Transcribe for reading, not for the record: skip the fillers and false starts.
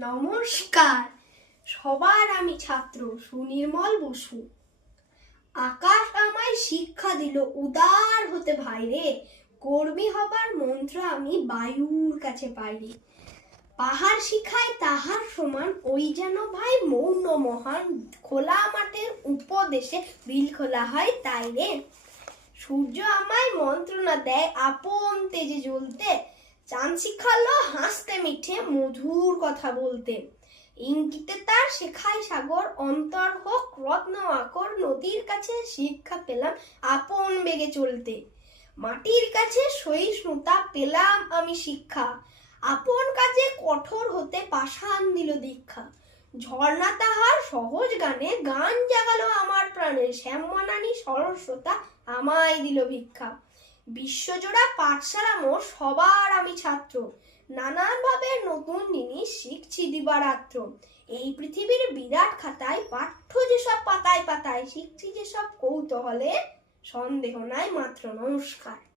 নমস্কার, সবার আমি ছাত্র সুনির্মল বসু। আকাশ আমায় শিক্ষা দিল উদার হতে ভাইরে, কর্মী হবার মন্ত্র আমি বায়ুর কাছে পাইরে। পাহাড় শিখায় তাহার সমান, ওই যেন ভাই মৌন মহান, খোলা মাঠের উপদেশে বিল খোলা হয় তাই রে। সূর্য আমায় মন্ত্রণা দেয় আপন তেজে জ্বলতে, চাঁদ শিখালো হাসতে মিঠে মধুর কথা বলতে। ইঙ্গিতে তার শেখায় সাগর, অন্তর হোক রত্ন আকর, নদীর কাছে শিক্ষা পেলাম আপন বেগে চলতে। মাটির কাছে সহিষ্ণুতা পেলাম আমি শিক্ষা, আপন কাজে কঠোর হতে পাষাণ দিল দীক্ষা। ঝর্ণা তাহার সহজ গানে গান জাগালো আমার প্রাণে, শ্যামমানানি সরস্বতা আমায় দিল ভিক্ষা। বিশ্বজোড়া পাঠশালা মোর সবার আমি ছাত্র, নানান ভাবে নতুন জিনিস শিখছি দিবারাত্র। এই পৃথিবীর বিরাট খাতায় পাঠ্য যেসব পাতায় পাতায়, শিখছি যেসব কৌতূহলে, সন্দেহ নাই মাত্র। নমস্কার।